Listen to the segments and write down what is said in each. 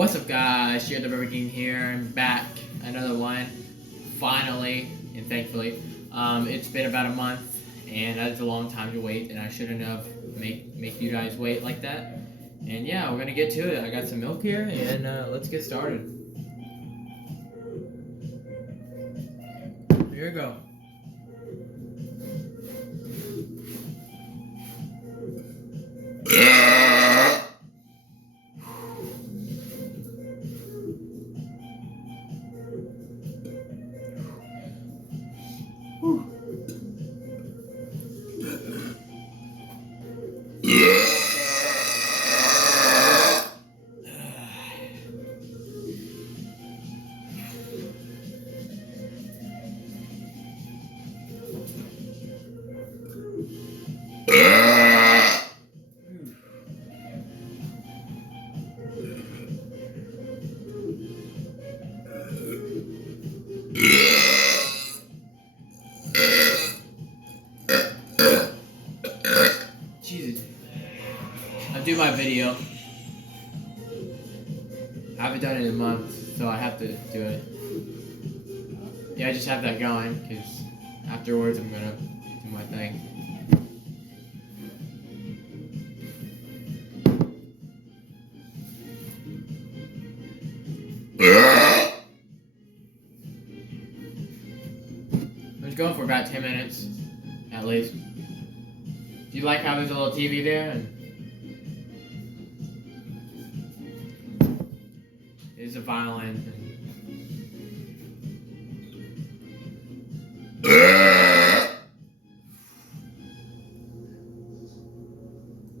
What's up, guys? Share the Burping here. I'm back. Another one. Finally and thankfully. It's been about a month, and that's a long time to wait, and I shouldn't have make you guys wait like that. And yeah, we're gonna get to it. I got some milk here, and let's get started. Here we go. Jesus. I'll do my video. I haven't done it in a month, so I have to do it. Yeah, I just have that going, because afterwards I'm gonna do my thing. I was going for about 10 minutes, at least. Do you like how there's a little TV there? And there's a violin.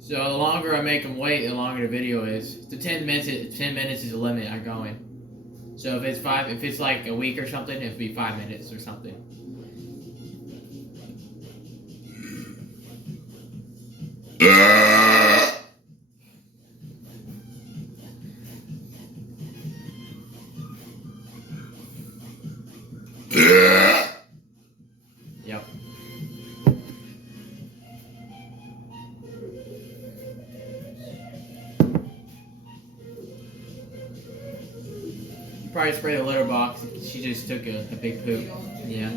So the longer I make them wait, the longer the video is. The 10 minutes is the limit I'm going. So if it's like a week or something, it'd be 5 minutes or something. Yep. Probably sprayed a litter box. She just took a big poop. Yeah.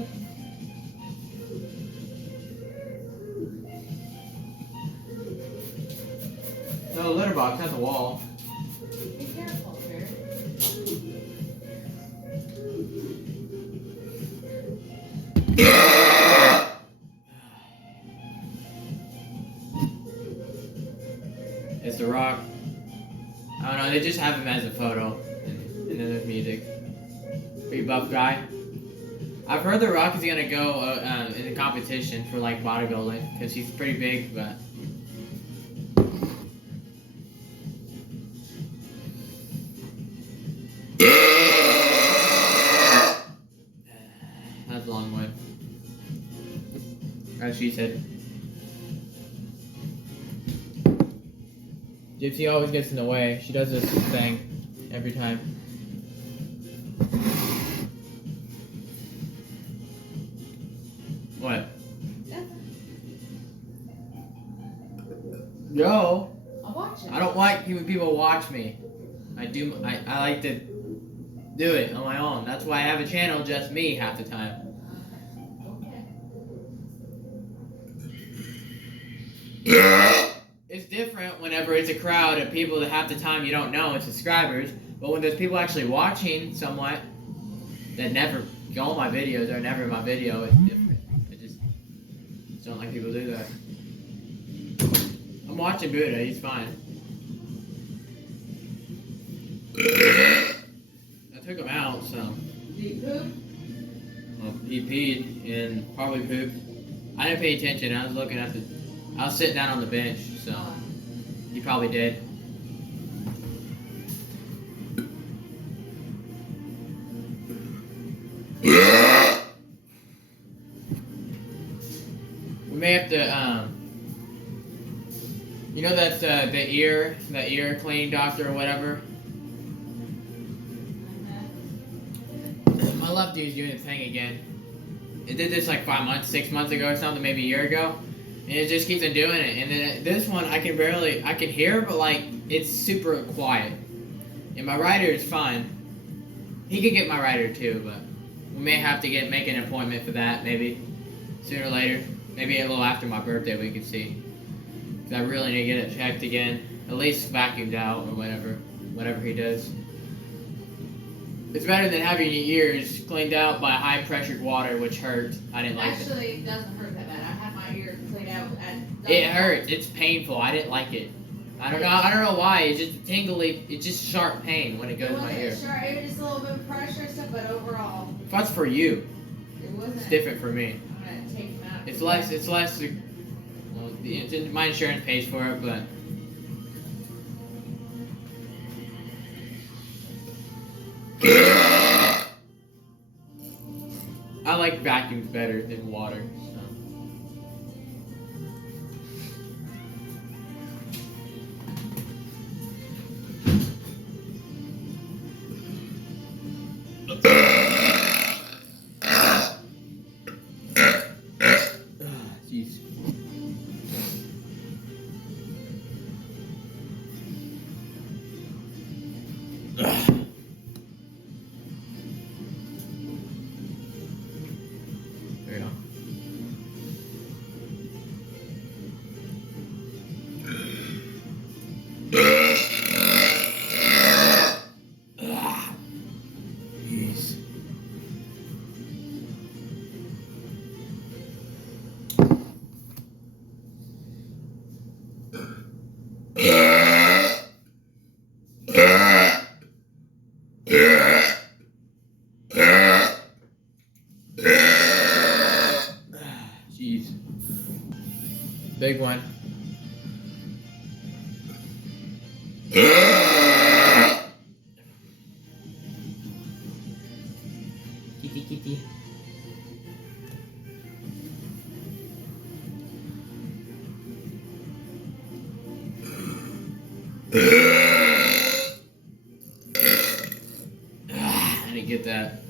No, the litter box, not the wall. Be careful, sir. It's The Rock. I don't know, they just have him as a photo. And then there's music. Pretty buff guy. I've heard The Rock is gonna go in a competition for like bodybuilding, because he's pretty big, but... That's a long one. As she said. Gypsy always gets in the way. She does this thing every time. What? Yo. I'll watch it. I don't like when people watch me. I like to do it on my own. That's why I have a channel just me half the time. Okay. It's different whenever it's a crowd of people that half the time you don't know, it's subscribers. But when there's people actually watching somewhat that never go on my videos or never in my video, it's different. I just don't like people do that. I'm watching Buddha, he's fine. I took him out, so. Did he poop? Well, he peed and probably pooped. I didn't pay attention, I was sitting down on the bench, so he probably did. We may have to, you know that the ear cleaning doctor or whatever. My lefty's doing the thing again. It did this like 5 months, 6 months ago or something, maybe a year ago. And it just keeps on doing it. And then this one, I can hear, but like, it's super quiet. And my rider is fine. He could get my rider too, but we may have to make an appointment for that maybe sooner or later. Maybe a little after my birthday we could see. Because I really need to get it checked again. At least vacuumed out or whatever he does. It's better than having your ears cleaned out by high pressured water, which hurt. I didn't like it. Actually, it doesn't hurt that bad. I had my ear cleaned out. It hurts. It's painful. I didn't like it. I don't know why. It's just tingly. It's just sharp pain when it goes in my ear. Sharp. It was just a little bit of pressure stuff, but overall, That's for you. it wasn't. It's different for me. I'm gonna take them out. It's less. Well, my insurance pays for it, but. I like vacuums better than water. Jeez. There you go. Jeez. Jeez. Big one. Kitty kitty. I didn't get that.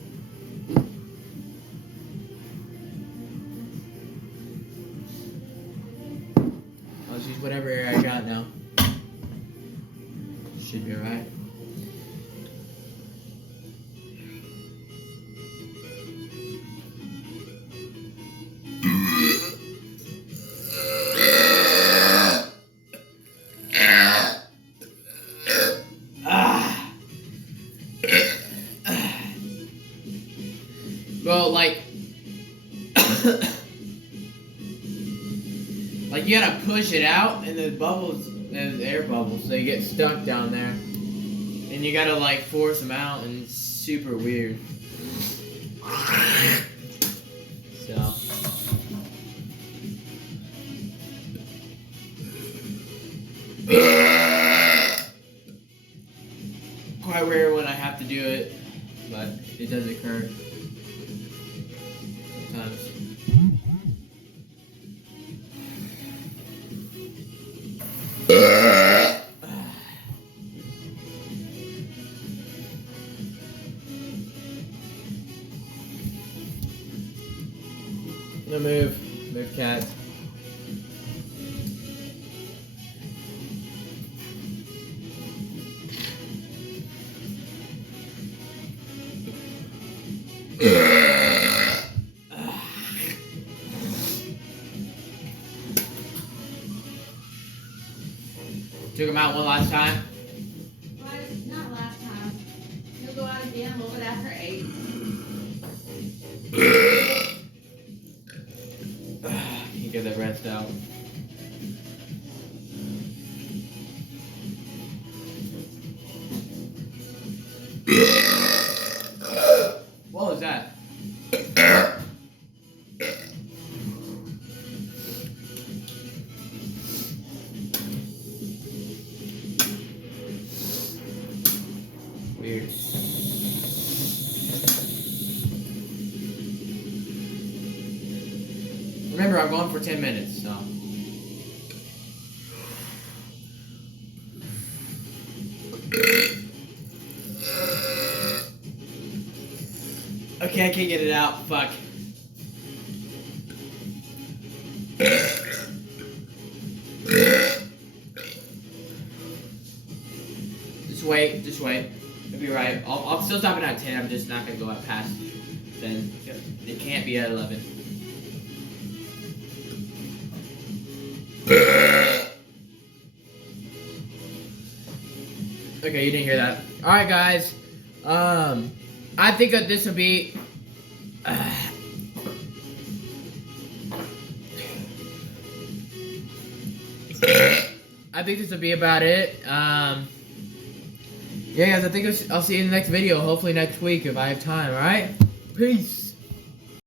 I'll just use whatever air I got now. Should be alright. Well, like you gotta push it out, and the bubbles, the air bubbles, they get stuck down there, and you gotta like force them out, and it's super weird. So. Quite rare when I have to do it, but it does occur sometimes. No move, cat. Took him out one last time. Well, not last time. He'll go out again a little bit after 8. You get that rest out. What was that? Weird. Remember, I'm going for 10 minutes, so. Okay, I can't get it out. Fuck. Just wait. wait. Just wait. It'll be right. I'm still stopping at 10. I'm just not gonna go out past then. It can't be at 11. Okay, you didn't hear that. All right, guys. I think that this will be. I think this will be about it. Yeah, guys. I think I'll see you in the next video. Hopefully next week if I have time. All right. Peace.